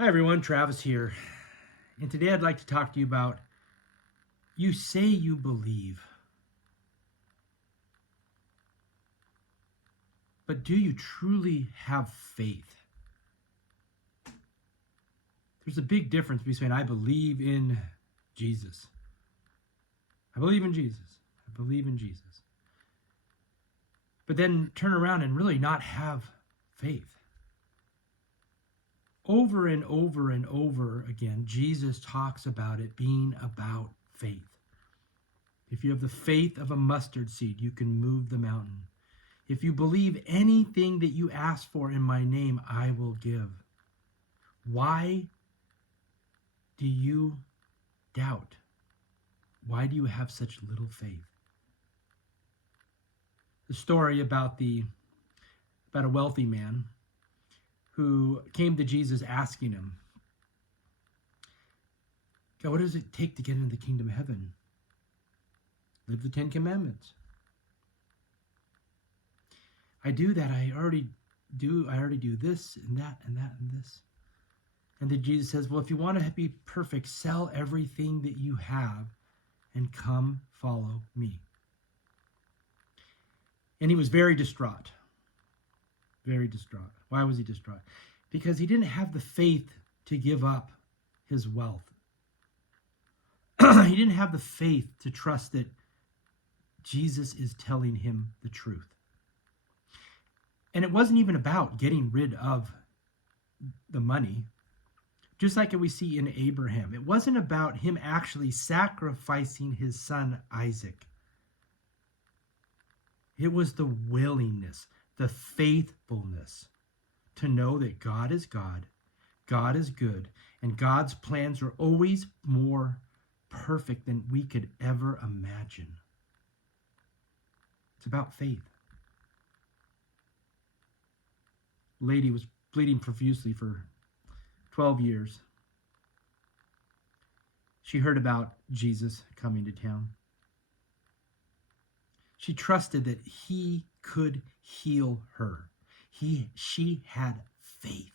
Hi everyone, Travis here. And today I'd like to talk to you about you say you believe, but do you truly have faith? There's a big difference between I believe in Jesus. I believe in Jesus. I believe in Jesus. But then turn around and really not have faith. Over and over and over again, Jesus talks about it being about faith. If you have the faith of a mustard seed, you can move the mountain. If you believe anything that you ask for in my name, I will give. Why do you doubt? Why do you have such little faith? The story about a wealthy man who came to Jesus asking him, God, what does it take to get into the kingdom of heaven? Live the 10 Commandments. I do that. I already do this and that and that and this. And then Jesus says, well, if you want to be perfect, sell everything that you have and come follow me. And he was very distraught. Very distraught. Why was he distraught? Because he didn't have the faith to give up his wealth. He didn't have the faith to trust that Jesus is telling him the truth. And it wasn't even about getting rid of the money. Just like we see in Abraham, it wasn't about him actually sacrificing his son Isaac. It was the willingness, the faithfulness to know that God is God, God is good, and God's plans are always more perfect than we could ever imagine. It's about faith. A lady was bleeding profusely for 12 years. She heard about Jesus coming to town. She trusted that he could heal her. She had faith.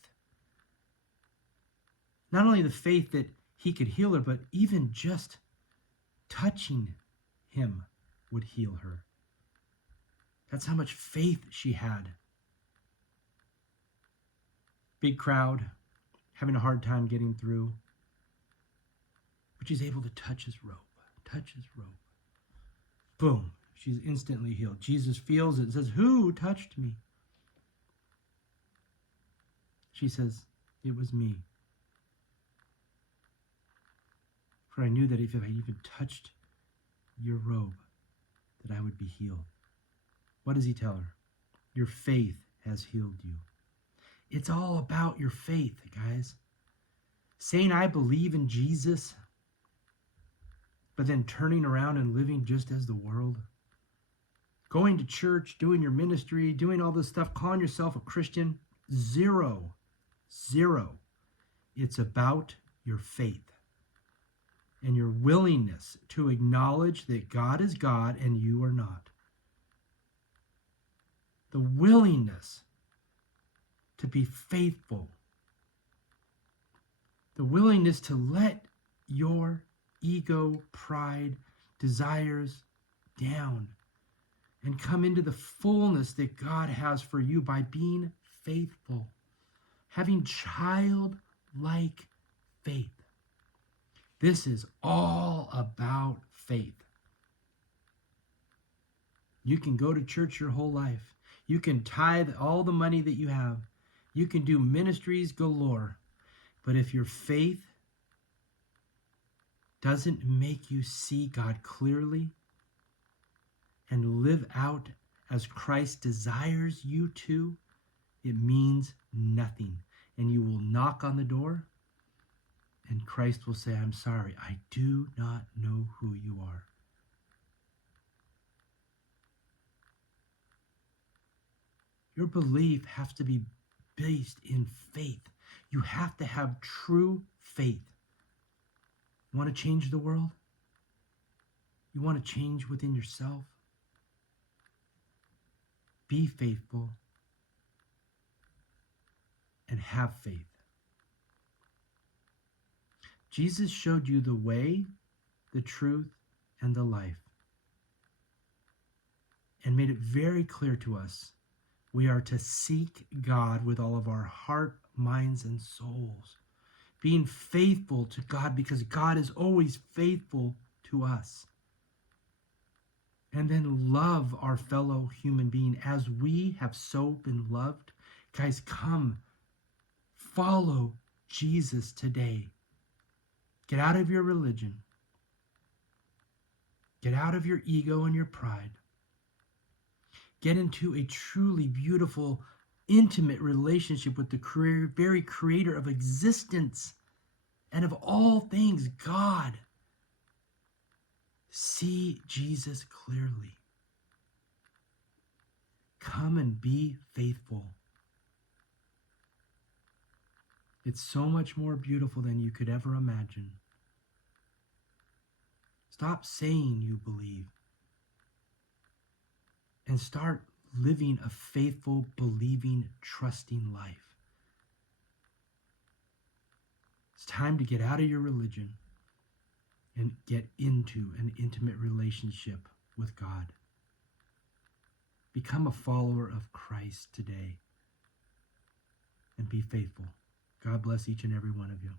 Not only the faith that he could heal her, but even just touching him would heal her. That's how much faith she had. Big crowd, having a hard time getting through. But she's able to touch his robe. Boom. She's instantly healed. Jesus feels it and says, who touched me? She says, it was me. For I knew that if I even touched your robe, that I would be healed. What does he tell her? Your faith has healed you. It's all about your faith, guys. Saying I believe in Jesus, but then turning around and living just as the world. Going to church, doing your ministry, doing all this stuff, calling yourself a Christian. Zero. It's about your faith and your willingness to acknowledge that God is God and you are not. The willingness to be faithful. The willingness to let your ego, pride, desires down and come into the fullness that God has for you by being faithful. Having childlike faith. This is all about faith. You can go to church your whole life. You can tithe all the money that you have. You can do ministries galore. But if your faith doesn't make you see God clearly and live out as Christ desires you to, it means nothing. And you will knock on the door and Christ will say, I'm sorry, I do not know who you are. Your belief has to be based in faith. You have to have true faith. You want to change the world? You want to change within yourself? Be faithful and have faith. Jesus showed you the way, the truth, and the life, and made it very clear to us we are to seek God with all of our heart, minds, and souls, being faithful to God because God is always faithful to us. And then love our fellow human being as we have so been loved. Guys, come, follow Jesus today. Get out of your religion. Get out of your ego and your pride. Get into a truly beautiful, intimate relationship with the very creator of existence and of all things, God. See Jesus clearly. Come and be faithful. It's so much more beautiful than you could ever imagine. Stop saying you believe and start living a faithful, believing, trusting life. It's time to get out of your religion and get into an intimate relationship with God. Become a follower of Christ today and be faithful. God bless each and every one of you.